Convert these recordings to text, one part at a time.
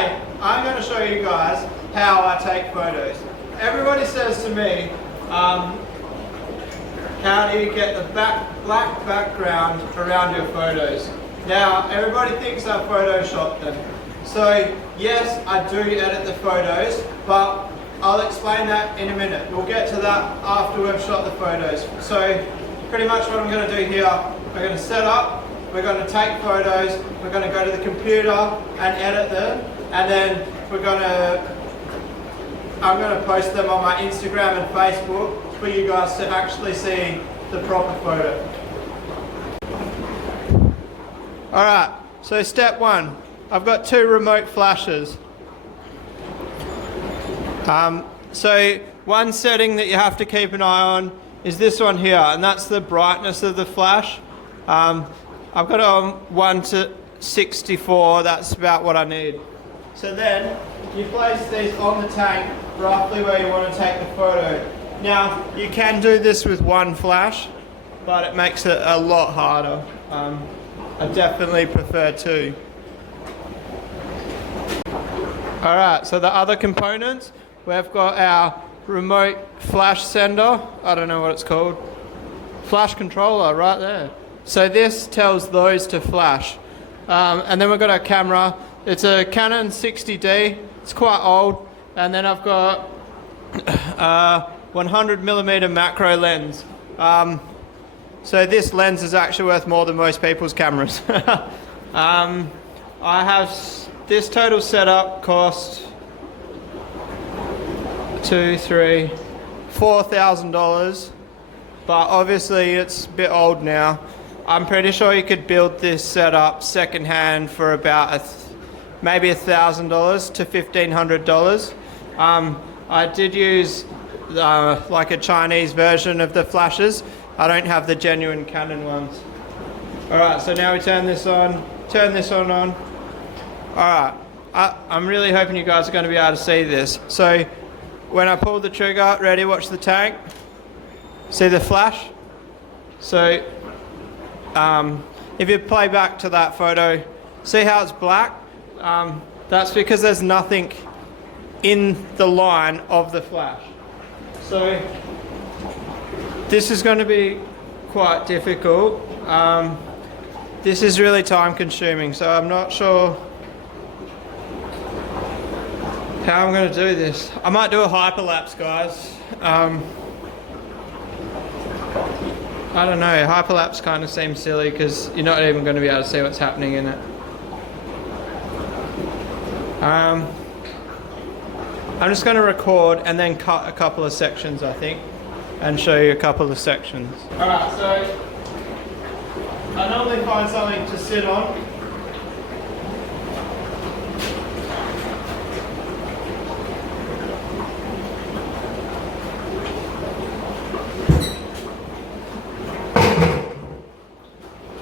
today I'm going to show you guys how I take photos. Everybody says to me, how do you get the black background around your photos? Now, everybody thinks I Photoshopped them. So, yes, I do edit the photos, but I'll explain that in a minute. We'll get to that after we've shot the photos. So, pretty much what I'm going to do here, we're going to set up, we're going to take photos, we're going to go to the computer and edit them, and then I'm going to post them on my Instagram and Facebook for you guys to actually see the proper photo. Alright, so step one, I've got 2 remote flashes. So one setting that you have to keep an eye on is this one here, and that's the brightness of the flash. I've got it on 1 to 64, that's about what I need. So then you place these on the tank roughly where you want to take the photo. Now you can do this with one flash, but it makes it a lot harder. I definitely prefer 2. Alright, so the other components, we've got our remote flash sender, I don't know what it's called, flash controller right there. So this tells those to flash. And then we've got our camera, it's a Canon 60D, it's quite old, and then I've got 100mm macro lens. So this lens is actually worth more than most people's cameras. I have this total setup cost $4,000, but obviously it's a bit old now. I'm pretty sure you could build this setup secondhand for about maybe $1,000 to $1,500. I did use like a Chinese version of the flashes. I don't have the genuine Canon ones. Alright, so now we turn this on on. Alright, I'm really hoping you guys are going to be able to see this. So when I pull the trigger, ready, watch the tank. See the flash? So if you play back to that photo, see how it's black? That's because there's nothing in the line of the flash. So this is going to be quite difficult. This is really time consuming, so I'm not sure how I'm going to do this. I might do a hyperlapse, guys. I don't know, hyperlapse kind of seems silly because you're not even going to be able to see what's happening in it. I'm just going to record and then cut a couple of sections, I think, and show you a couple of sections. Alright, so I normally find something to sit on.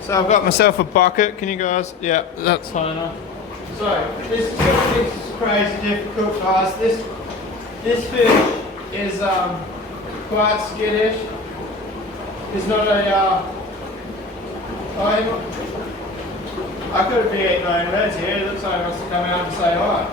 So I've got myself a bucket, can you guys? Yeah, that's high enough. So this is going to be crazy difficult, guys. This fish is quite skittish. It's not a I could be eating my own reds here. It looks like he wants to come out and say hi.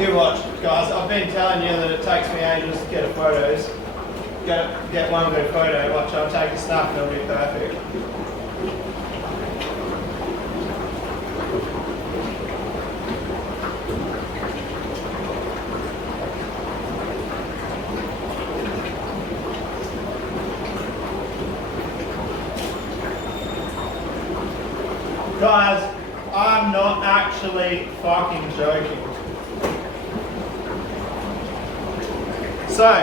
You watch, guys. I've been telling you that it takes me ages to get photos. Get one good photo. Watch, I'll take a snap and it'll be perfect. Guys, I'm not actually fucking joking. So,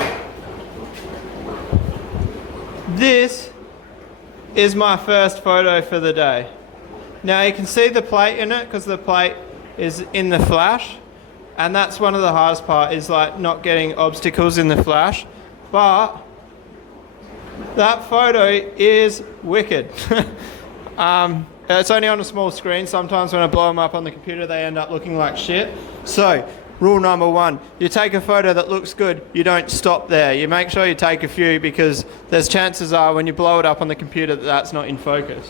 this is my first photo for the day. Now you can see the plate in it because the plate is in the flash, and that's one of the hardest part, is like not getting obstacles in the flash. But that photo is wicked. It's only on a small screen. Sometimes when I blow them up on the computer they end up looking like shit. So rule number one, you take a photo that looks good, you don't stop there. You make sure you take a few, because there's chances are when you blow it up on the computer that that's not in focus.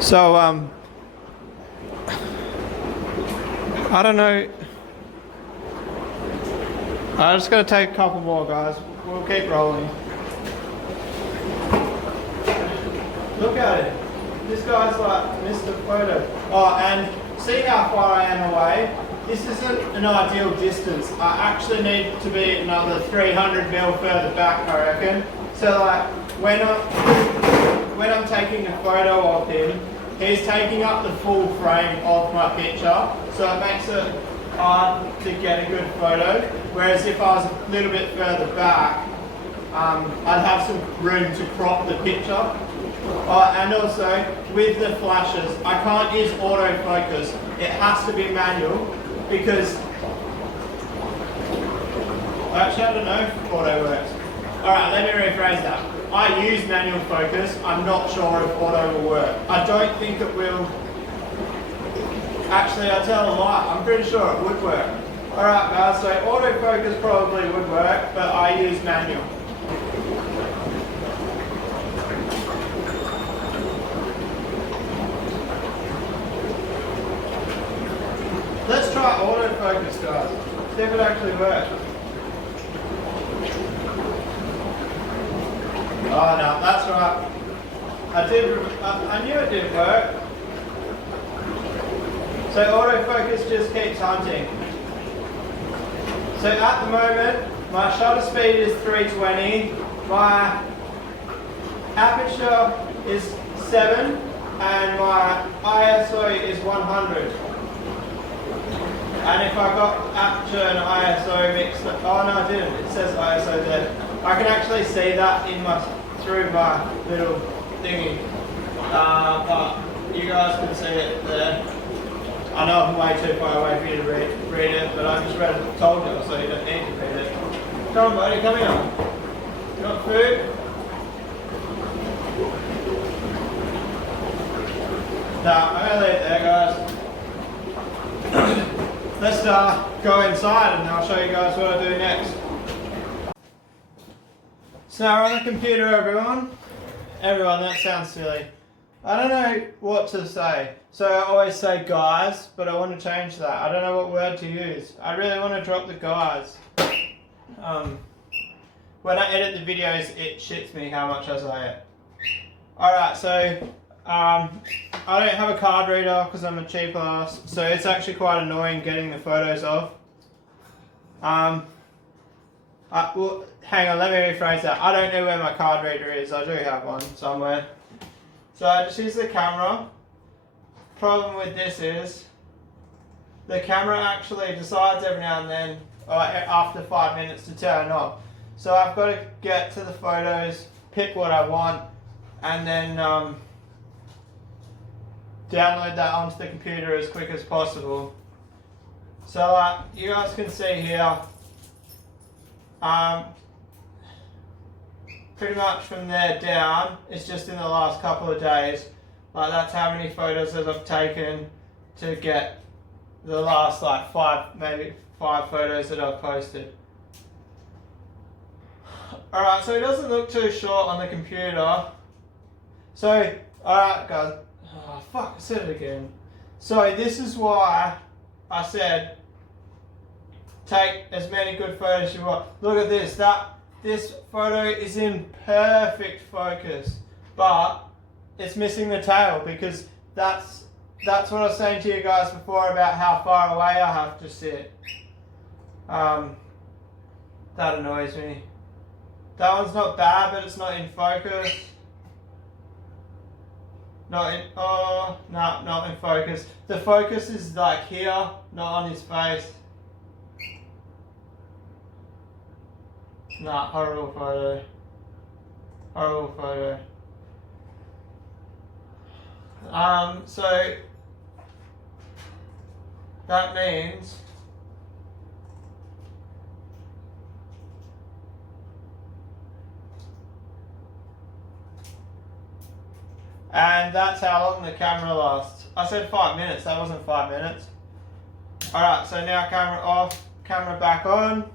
So, I don't know. I'm just going to take a couple more, guys. We'll keep rolling. Look at it. This guy's like Mr. Photo. Oh, and see how far I am away? This isn't an ideal distance. I actually need to be another 300 mil further back, I reckon. So like, when I'm taking a photo of him, he's taking up the full frame of my picture. So it makes it hard to get a good photo. Whereas if I was a little bit further back, I'd have some room to crop the picture. And also, with the flashes, I can't use autofocus. It has to be manual, because actually I don't know if auto works. Alright, let me rephrase that. I use manual focus. I'm not sure if auto will work. I don't think it will. Actually, I tell a lie. I'm pretty sure it would work. Alright guys, so autofocus probably would work, but I use manual. Let's try autofocus, guys. See if it actually works. Oh no, that's right. I knew it didn't work. So autofocus just keeps hunting. So at the moment, my shutter speed is 320, my aperture is 7, and my ISO is 100. And if I got aperture and ISO mixed up, oh no I didn't, it says ISO there. I can actually see that through my little thingy, but you guys can see it there. I know I'm way too far away for you to read it, but I just told you, so you don't need to read it. Come on buddy, come here. You want food? Nah, I'm gonna leave it there guys. Let's go inside and I'll show you guys what I do next. So we're on the computer, everyone. Everyone, that sounds silly. I don't know what to say. So I always say guys, but I want to change that. I don't know what word to use. I really want to drop the guys. When I edit the videos, it shits me how much I say it. Alright, so I don't have a card reader because I'm a cheap ass, so it's actually quite annoying getting the photos of. Well, hang on, let me rephrase that. I don't know where my card reader is. I do have one somewhere. So I just use the camera. Problem with this is the camera actually decides every now and then, or after 5 minutes, to turn off. So I've got to get to the photos, pick what I want, and then download that onto the computer as quick as possible. So you guys can see here, pretty much from there down, it's just in the last couple of days. Like that's how many photos that I've taken to get the last like maybe five photos that I've posted. Alright, so it doesn't look too short on the computer. So, alright guys, oh fuck, I said it again. So this is why I said take as many good photos as you want. Look at this, this photo is in perfect focus, but it's missing the tail because that's what I was saying to you guys before about how far away I have to sit. That annoys me. That one's not bad, but it's not in focus. Not in focus. The focus is like here, not on his face. Nah, horrible photo. Horrible photo. So that means and that's how long the camera lasts. I said 5 minutes, that wasn't 5 minutes. Alright, so now camera off, camera back on.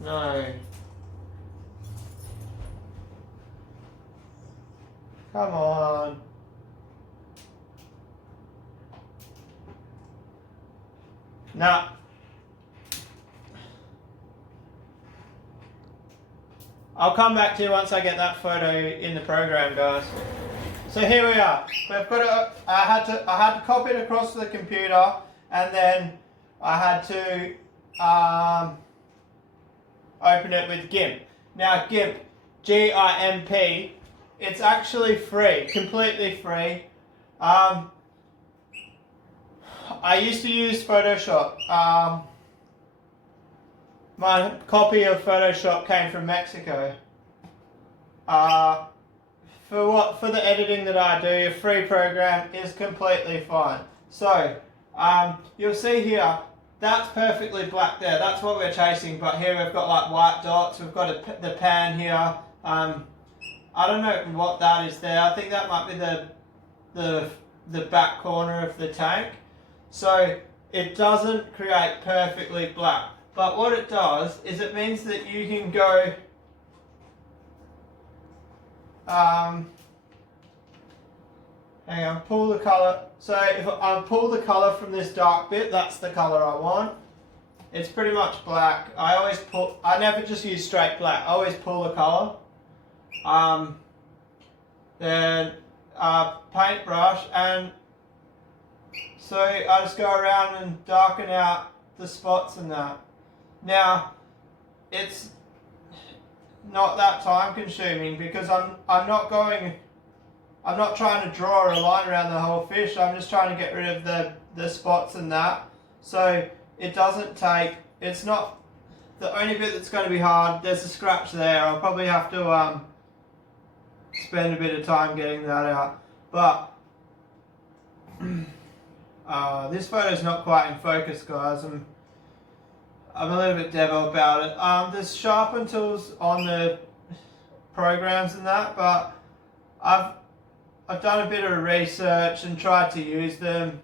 No. Come on. Nah. I'll come back to you once I get that photo in the program, guys. So here we are. We've got I had to copy it across to the computer, and then I had to open it with GIMP. Now GIMP, G-I-M-P, it's actually free, completely free. I used to use Photoshop. My copy of Photoshop came from Mexico. For the editing that I do, a free program is completely fine. So, you'll see here, that's perfectly black there. That's what we're chasing. But here we've got like white dots. We've got the pan here. I don't know what that is there. I think that might be the back corner of the tank. So it doesn't create perfectly black. But what it does is it means that you can go hang on, pull the colour. So if I pull the colour from this dark bit, that's the colour I want. It's pretty much black. I never just use straight black. I always pull the colour. Then paintbrush, and so I just go around and darken out the spots and that. Now, it's not that time consuming because I'm not trying to draw a line around the whole fish. I'm just trying to get rid of the spots and that. So it doesn't take, it's not the only bit that's going to be hard. There's a scratch there. I'll probably have to spend a bit of time getting that out. But this photo's not quite in focus, guys. I'm a little bit devil about it. There's sharpen tools on the programs and that, but I've done a bit of research and tried to use them,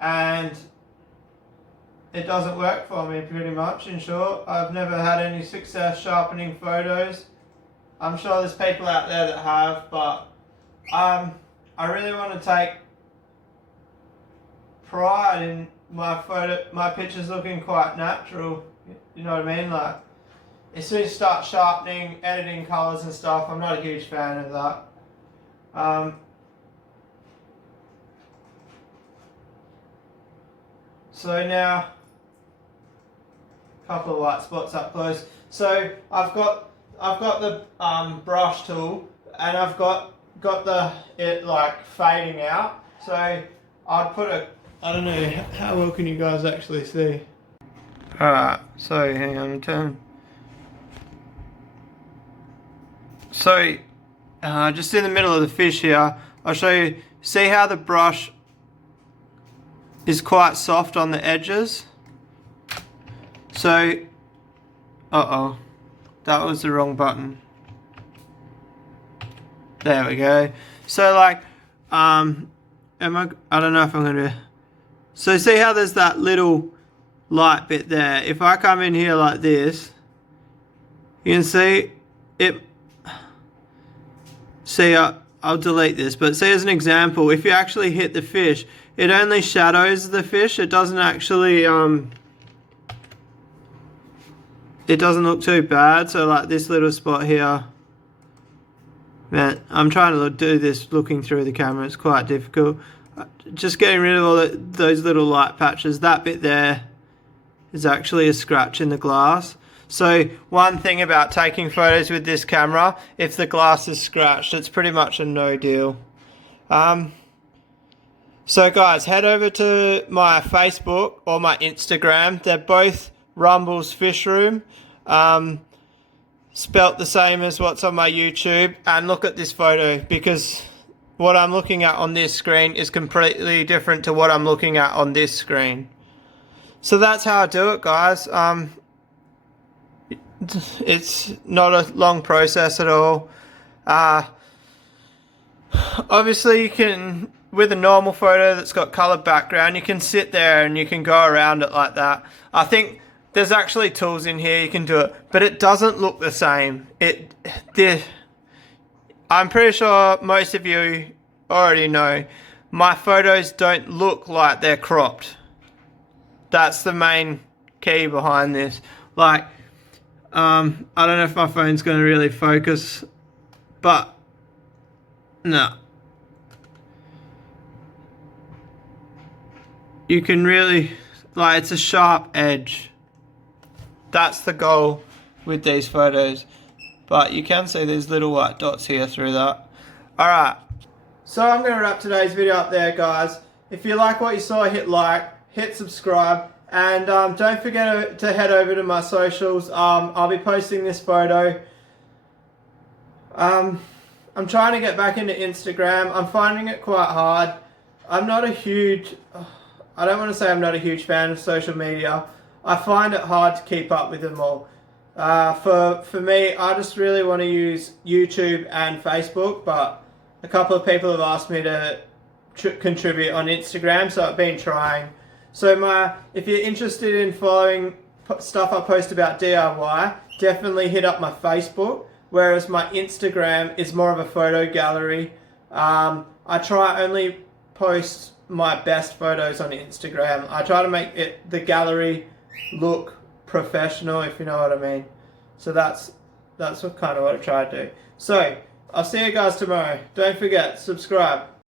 and it doesn't work for me pretty much. In short, I've never had any success sharpening photos. I'm sure there's people out there that have, but I really want to take pride in my pictures looking quite natural. You know what I mean? Like, as soon as you start sharpening, editing colours and stuff, I'm not a huge fan of that. So now, a couple of white spots up close. So I've got the brush tool, and I've got it like fading out. So I'd put I don't know, how well can you guys actually see? Alright, so hang on, turn. So, just in the middle of the fish here, I'll show you, see how the brush is quite soft on the edges? So, uh-oh, that was the wrong button. There we go. So like, I don't know if I'm gonna, so see how there's that little light bit there? If I come in here like this, you can see it. See, I'll delete this, but see as an example, if you actually hit the fish, it only shadows the fish. It doesn't actually, it doesn't look too bad. So like this little spot here, man, I'm trying to do this looking through the camera. It's quite difficult. Just getting rid of all those little light patches. That bit there is actually a scratch in the glass. So one thing about taking photos with this camera, if the glass is scratched, it's pretty much a no deal. So guys, head over to my Facebook or my Instagram. They're both Rumbles Fish Room, spelt the same as what's on my YouTube, and look at this photo, because what I'm looking at on this screen is completely different to what I'm looking at on this screen. So that's how I do it, guys. It's not a long process at all. Obviously you can, with a normal photo that's got colored background, you can sit there and you can go around it like that. I think there's actually tools in here you can do it, but it doesn't look the same. I'm pretty sure most of you already know, my photos don't look like they're cropped. That's the main key behind this. Like, I don't know if my phone's going to really focus, but no. You can really, like, it's a sharp edge. That's the goal with these photos. But you can see these little white dots here through that. Alright, so I'm going to wrap today's video up there, guys. If you like what you saw, hit like, hit subscribe, and don't forget to head over to my socials. I'll be posting this photo. I'm trying to get back into Instagram. I'm finding it quite hard. I don't want to say I'm not a huge fan of social media. I find it hard to keep up with them all. For me, I just really want to use YouTube and Facebook, but a couple of people have asked me to contribute on Instagram, so I've been trying. So if you're interested in following stuff I post about DIY, definitely hit up my Facebook, whereas my Instagram is more of a photo gallery. I try only post my best photos on Instagram. I try to make the gallery look professional, if you know what I mean. So that's kind of what I try to do. So I'll see you guys tomorrow. Don't forget, subscribe.